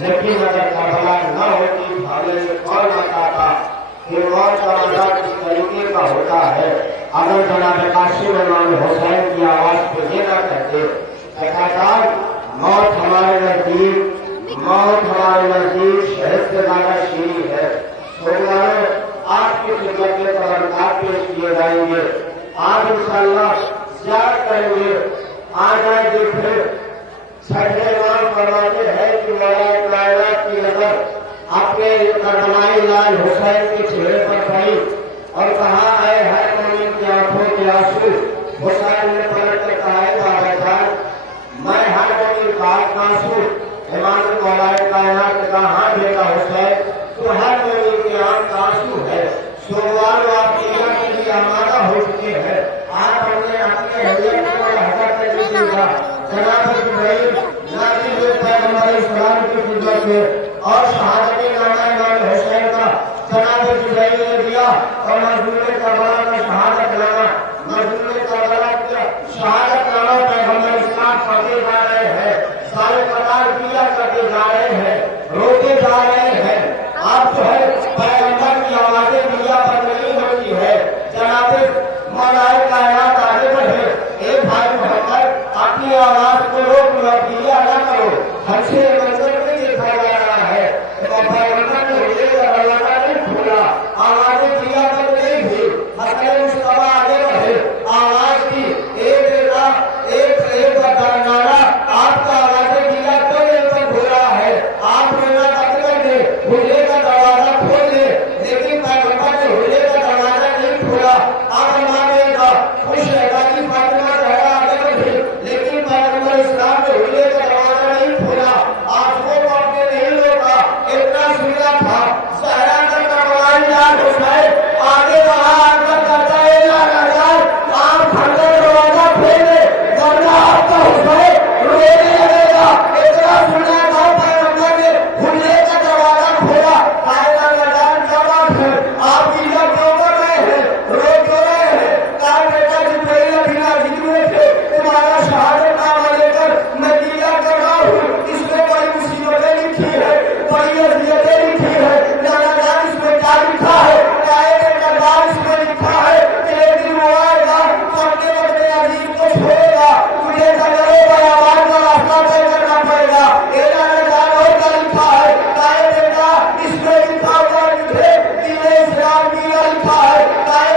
لیکن اگر کربلا نہ ہوتی بھالے میں کون بتاتا کہ موت کا مزہ کس طریقے کا ہوتا ہے؟ اگر جناب قاسم امام حسین کی آواز کو یہ نہ کہتے کہ کہتا موت ہمارے نزدیک شہد سے زیادہ شیریں ہے. سومواروں آپ کی خدمت میں تبرکات پیش کیے جائیں گے. آپ انشاءاللہ زیارت کریں گے. آ جائیں گے. پھر چھٹے امام فرماتے ہیں کہ مولا کائنات کی نظر اپنے کربلائی لال حسین کے چہرے پر پڑی اور کہا اے ہر مومن کی آنکھوں کے آنسو. حسین نے پلٹ کر کہا ہے بابا جان میں ہر مومن کا آنکھ آنسو. امام مولا کائنات نے کہا ہاں بیٹا حسین تو ہر مومن کی آنکھ آنسو ہے. سوموار آپ دنیا کے لیے آمادہ ہو چکے ہیں. آپ اپنے حضرت کو حضرت کر دیجیے گا. جناب جبرائیل نازل ہوئے پیغمبر اسلام کی خدمت میں اور شہادت نامہ امام حسین کا جناب جبرائیل نے دیا اور مظلوم کربلا کا شہادت نامہ پیغمبر اسلام پڑھتے جا رہے ہیں. سارے قطار کیا کرتے جا رہے ہیں, روتے جا رہے ہیں. آپ جو ہے پیغمبر کی آوازیں دنیا پر نہیں ہوتی ہے. جناب مولا کائنات آگے بڑھے. ایک بھائی محمد اپنی آواز کو روک لو, دیا نہ کرو. ہم سے منظر نہیں دیکھا جا رہا ہے. پیغمبر نے ہوئے کا دروازہ نہیں کھولا, آوازیں دیا کر نہیں ہوئی. حسین مصطفیٰ آگے بڑھے, آواز کی ایک نعرہ آپ کا آوازیں دیا تو نہیں پر بھولا ہے. آپ نے نہ کر دے ہوئے کا دروازہ کھول دے, لیکن پیغمبر نے ہوئے کا دروازہ نہیں کھولا. آپ ہمارے گا خوش رہا کہ فاطمہ زہرا آگے بڑھی, لیکن پیغمبر اسلام نے ہوئے کا دروازہ نہیں کھولا. آپ کو اپنے نہیں روکا, اتنا سننا تھا. زہرا کا کربلائی لال حسین آگے بڑھا کر کہتا ہے آپ گھر کا دروازہ کھول دے ورنہ آپ کا حسین رونے لگے گا. اتنا سننا تھا. پیغمبر نے ہوئے کا دروازہ کھولا. کیا بات ہے, آپ کی کیوں کر رہے ہیں, رو کیوں رہے ہیں؟ کہا بیٹا جبرائیل ابھی نازل ہوئے تھے, تمہارا شہادت نامہ لے کر میں دیا کر رہا ہوں. اس میں بڑی مصیبتیں لکھی ہے, بڑی اذیتیں لکھی ہے. نانا جان اس میں کیا لکھا ہے؟ اس میں لکھا ہے کہ ایک دن وہ آئے گا تو اپنے اپنے عزیز کو چھوڑے گا, تجھے جنگلوں بیابان کا راستہ طے کرنا پڑے گا. اے نانا جان اور کیا لکھا ہے؟ بیٹا اس میں لکھا ہوا مجھے دین اسلام دیا لکھا ہے.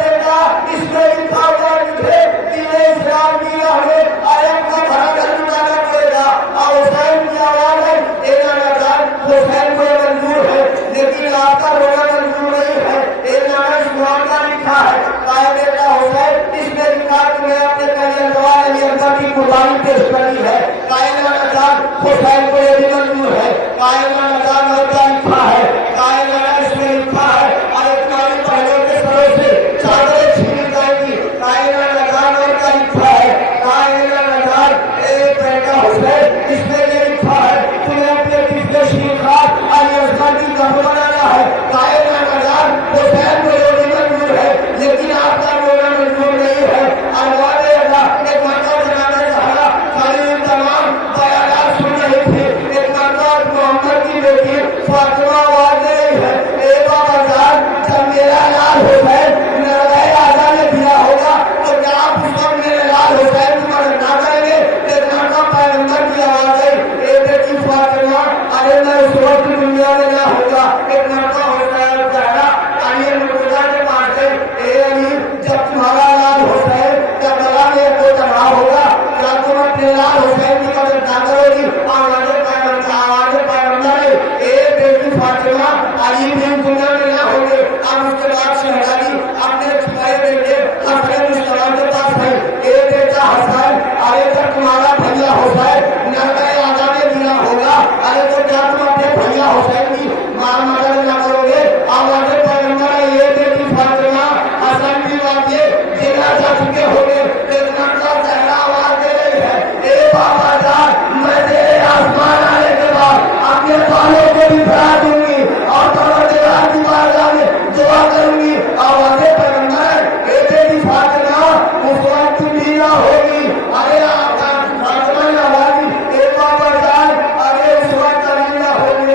بیٹا اس میں لکھا ہوا مجھے دین اسلام دیا ہے. آیت کا بھرا کر جانا پڑے گا. حسین کی آواز ہے. اے نانا جان حسین کو منظور ہے, لیکن آپ کا رونا منظور نہیں ہے. اے نانا سبحان کا لکھا ہے. بیٹا حسین اس میں لکھا کہ میں اپنے پہلے جوان علی اکبر کی قربانی پیش کری ہے. نانا جان حسین کو یہ بھی منظور ہے. نانا جان اور کیا لکھا ہے؟ نانا اس میں لکھا ہے تمہاری پہلوں کے سروں سے چادریں چھین جائیں گی. نانا جان اور کیا لکھا ہے؟ نانا جان اے بیٹا حسین اس میں یہ لکھا ہے تمہیں اپنے پچھلے شیخات علی اکبر کی قبر بنانا ہے. نانا جان حسین کو یہ بھی منظور ہے, لیکن آپ کا رونا منظور نہیں ہے. اللہ ایک مرتبہ جناب زہرا خلیل تمام بیانات سن رہی تھی. ایک مرتبہ محمد کی بیٹی فاطمہ آواز دے رہی ہے, اے بابا جان جب میرا لال حسین نظر آزا نے دیا ہوگا تو کیا آپ اس وقت میرے لال حسین کی مدد نہ کریں گے؟ ایک مرتبہ پیغمبر کی آواز ہے, اے بیٹی فاطمہ ارے میں اس وقت دنیا میں نہ ہوگا. ایک مرتبہ حسین زہرا علی مرتضیٰ کے پاس ہے, اے علی جب تمہارا لال حسین کربلا میں کو تباہ ہوگا کیا تم اپنے لال حسین کی مدد نہ کرو گی؟ آواز پیغمبر ہے, اے بیٹی فاطمہ علی بھی دنیا میں نہ ہوں گے. اب اس کے بعد شہزادی اپنے چھپائے بیٹے حسین مصطفیٰ کے پاس ہے, اے بیٹا حسین ارے جب تمہارا بھیا حسین نظر آزا نے دیا ہوگا ارے تو کیا تم اپنے بھیا حسین کی مدد نہ کرو گے؟ آواز پیغمبر ہے, یہ بیٹی فاطمہ حسن کی بات یہ جینا جا چکے ہو گے. ایک مرتبہ زہرا آواز دے رہی ہے, اے بابا جان میں تیرے آسمان آنے کے بعد اپنے بالوں کو بھی بڑھا دوں گی اور پروردگار کی بارگاہ میں دعا کروں گی. آواز پیغمبر ہے, اے بیٹی فاطمہ اس وقت بھی نہ ہوگی. ارے فاطمہ نے آواز دی, اے بابا جان ارے اس وقت بھی نہ ہوگی.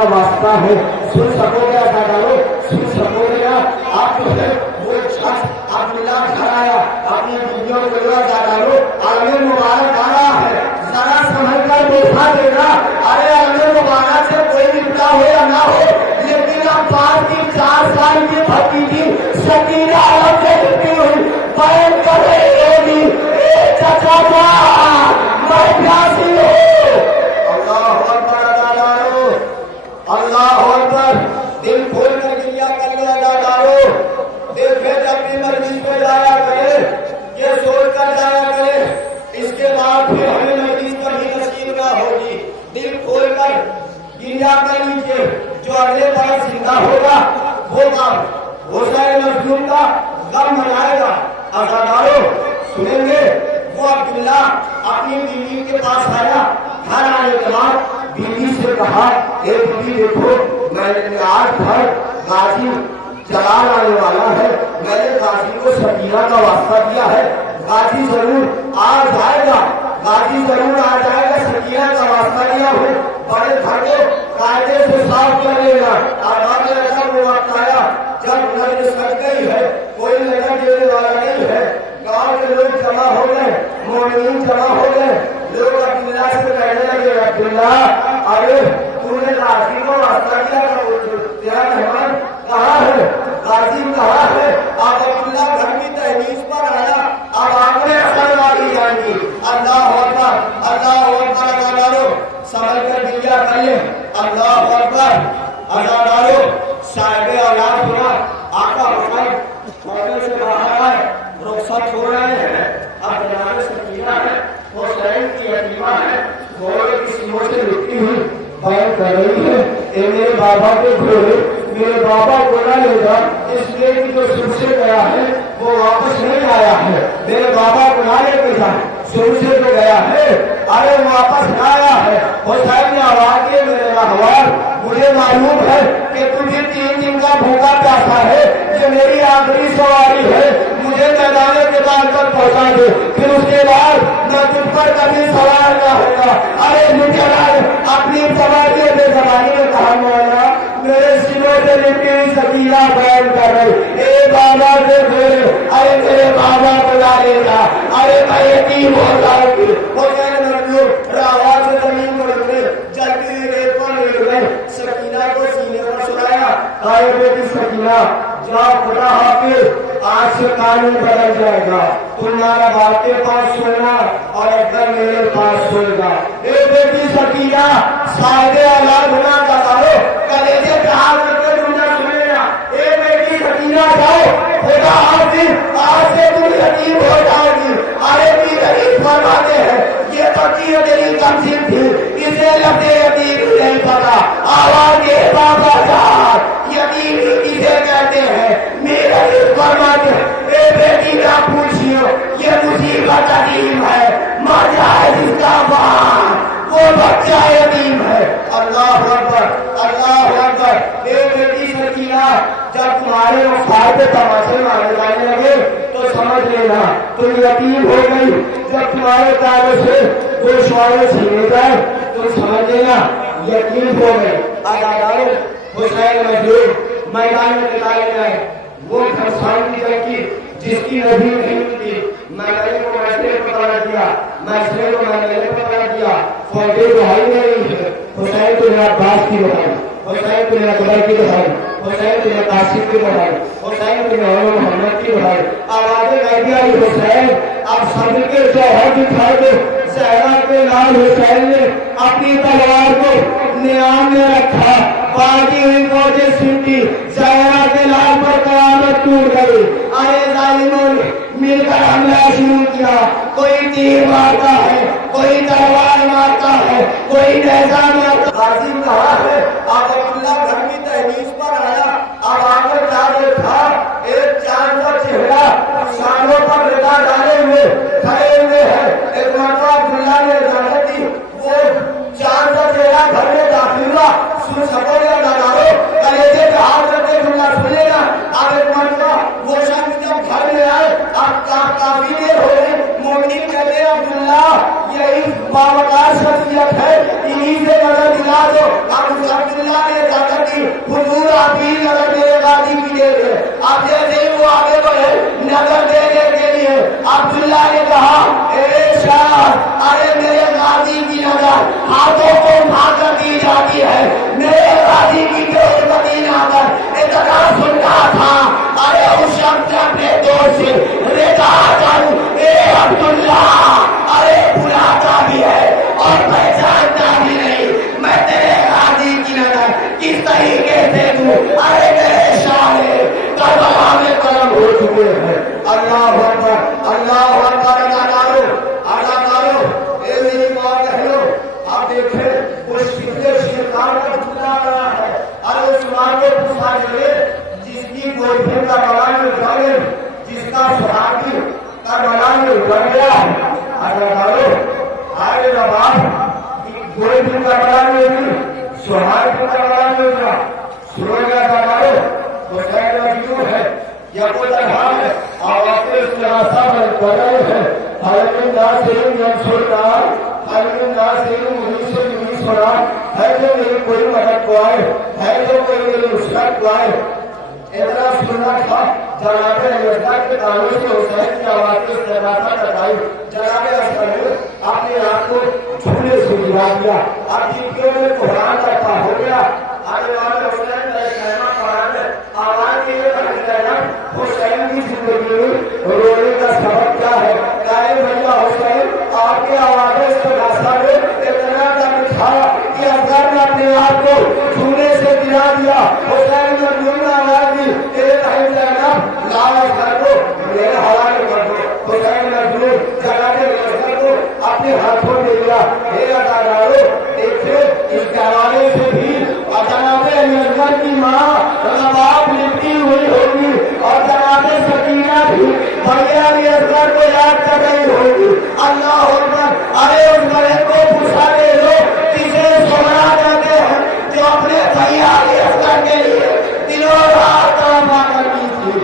मेरा वास्ता है, सुन सकोगे अदाकारो, सुन सकोगे ना? आप जो है वो शख्स आप मिला घर आया, अपनी बीवियों को मिला अदाकारो, आलम मुबारक आ रहा है, जरा समझ कर देखा देगा। अरे आलम मुबारक से कोई निपटा हो या ना हो, लेकिन अब बात की 4 साल की भतीजी सकीना अलग से निकली हुई बैन कर रही होगी, चाचा मैं प्यासी हूँ। अल्लाह अकबर अदाकारो, अल्लाह अकबर। दिल खोल कर गिरिया कर ले अदाकारो, देखे अपनी मर्जी पे जाया करे, ये सोच कर जाया करे, इसके बाद फिर हमें मर्जी पर ही नसीब ना होगी। दिल खोल कर गिरिया कर लीजिए, जो अगले बार जिंदा होगा वो हुसैन मजलूम का गम मनाएगा। अदाकारो सुनेंगे, वो अब्दुल्ला अपनी बीवी के पास आया, घर आने के बाद बीवी से कहा, ए बीवी देखो, मैंने आज घर गाजी जलाल आने वाला है, मैंने गाजी को सकीना का वास्ता दिया है, गाजी जरूर आ जाएगा, गाजी जरूर आ जाएगा, सकीना का वास्ता दिया हो, बड़े घर को कायदे से साफ कर लेगा। आबाद ने ऐसा वो वक्त आया जब नजर सज गई है, कोई नजर देने वाला नहीं है, गांव के लोग जमा हो गए, मोमिन जमा हो गए, लोग अब्दुल्ला से कहने लगे, अब्दुल्ला अरे तूने गाजी को वास्ता दिया, तेरा मेहमान कहाँ है, गाजी कहाँ है? अब अब्दुल्ला घर की तहरीस पर आया, अब आपने असर मारी जाएंगी। अल्लाह अकबर, अल्लाह अकबर अदाकारो, समझ कर दिया कर ले, अल्लाह अकबर अदाकारो। साहिब औलाद हुआ, आका हुसैन पर्दे से बाहर आए, रुखसत हो रहे हैं, अब जनाब सकीना है, हुसैन की यतीमा है, घोड़े की सीमों से लिपटी हुई बैन कर रही है, ए मेरे बाबा के घोड़े, मेरे बाबा को न ले जा, इसलिए कि जो शुरू से गया है वो वापस नहीं आया है, मेरे बाबा को ना लेके जा, शुरू से जो गया है अरे वापस न आया है। हुसैन ने आवाज दिए, मेरे रहवार मुझे मालूम है कि तुझे 3 दिन का भूखा प्यासा है, ये मेरी आखिरी सवारी है, मुझे मैदान के बाद तक पहुंचा दे, फिर उसके बाद मैं तुझ पर कभी सवार न होगा। अरे मुझे अपनी सवारी बेजबानी में कहा, मौला मेरे सिरों से लिपटी सकीना बैन कर रही, ए बाबा से बोले, अरे मेरे बाबा बुला लेगा, अरे मैं यतीम हो जाऊंगी। आवाज से जमीन पर उतरे, जल्दी रेत पर लेट गए, सकीना को सीने पर सुलाया, आए बेटी सकीना जाओ, खुदा हाफिज, आज से कानून बदल जाएगा, तुम्हारा बाप के पास सोना और अगर मेरे पास सोएगा। ए बेटी सकीना साहिब औलाद होना चाहो, कलेजे पे हाथ रखकर तुमने सुनेगा, ए बेटी सकीना जाओ, खुदा हाफिज, आज से तुम यतीम हो जाओगी। अरे भी गरीब फरमाते हैं, ये बच्ची मेरी कमसिन थी, इसे लगे यतीम नहीं पता, आवाज के बाबा साहब यतीम किसे कहते हैं, मेरे फरमाते ए बेटी ना पूछियो, ये मुसीबत अजीम है, मर जाए जिसका बाप वो बच्चा यतीम है। अल्लाह अकबर, अल्लाह अकबर। ए बेटी सकीना जब तुम्हारे वफात पे तमाशे मारे जाने लगे तो समझ लेना तुम यतीम हो गई, जब तुम्हारे तारों से वो शौर्य छीने जाए तो समझ लेना यतीम हो गए। अदाकारो हुसैन मजलूम मैदान में निकाले गए, वो घमसान की जंग की जिसकी नबी नहीं मिलती, मैंने को मैंने पकड़ा दिया, मैंने को मैंने पकड़ा दिया, फौजी दुहाई नहीं है, हुसैन तो मेरा अब्बास की दुहाई, हुसैन तो मेरा कबर की दुहाई, हुसैन तो मेरा कासिम की दुहाई, हुसैन तो मेरा मोहम्मद की दुहाई। आवाज़ें गाई आई, हुसैन अब सबके जौहर दिखाई दो। सहरा के लाल हुसैन ने अपनी तलवार को नियाम में रखा, बागी हुई फौजें छूटी, सहरा के लाल पर कयामत टूट गई। अरे जालिमों ने मिलकर हमला शुरू किया, कोई तीर मारता है, कोई तलवार मारता है, कोई नेज़ा मारता। कासिम कहा है, अब अब्दुल्ला घर की तहरीस पर आया, अब आकर क्या देखा, एक चांद का चेहरा शानों पर लगा डाले हुए खड़े हुए हैं। एक मरतबा अब्दुल्ला ने इजाजत दी, वो चांद का चेहरा घर में दाखिल हुआ, सुन सकोगे अदाकारो, कलेजे पे हाथ रखते अब्दुल्ला सुनेगा। अब एक मरतबा वो शख्स जब घर में आए, अब काफी देर हो गई, मोमिन कहते हैं अब्दुल्ला यही बावकार शख्सियत है, इन्हीं से मदद दिला दो। अब अब्दुल्ला ने जोर से रेखा चालू ए अब्दुल्ला, अरे बुलाता भी है और पहचानता भी नहीं, मैं तेरे गाजी की नजर किस तरीके से दूं, अरे तेरे शाहे करबला में कलम हो चुके हैं। अल्लाह अकबर, अल्लाह अकबर, अदा करो, ए मेरी मां बहनों, आप देखें उस कितने शिरकार का टुकड़ा रहा है, अरे उस मां को पूछा जाए जिसकी गोद का बलान में उतर गए, जिसका सुहागी का बलान में उतर गया, अदा करो, अरे नवाब गोद का बलान में उतरी, सुहागी का बलान में उतरा, सुरोगा का करो तो कहना क्यों है, या कोई हाल है, आवाज़ इस रास्ता में कर रहे हैं, है जो मेरी कोई मदद को आए, है जो कोई मेरी मुश्किल को आए, इतना सुनना था जनाबे अमेरिका के कानून से हुसैन की आवाज़ को इस्तेमाल कराई, जनाबे असर आपने आपको झूले से गिरा दिया, आपकी क्यों में कुरान का हो गया, आने वाले हुसैन का कहना कुरान है, आवाज़ के लिए कहना हुसैन की जिंदगी में रोने का सबब क्या है, कहे भैया हुसैन आपके आवाज़ों से रास्ता में इतना दम था कि अफगान ने अपने आप को झूले से गिरा दिया, हुसैन ने दूर आवाज दी, तेरे नहीं जाना लाल घर को मेरे हवाले कर दो, हुसैन ने दूर जगा के घर को अपने हाथों में लिया, हे अदाकारों देखिए इस हवाले से भी जनाबे अमेरिकन की माँ नवाब लिपटी हुई होगी और जनाबे सकीना भी भैया असगर को याद कर रही होगी। अल्लाह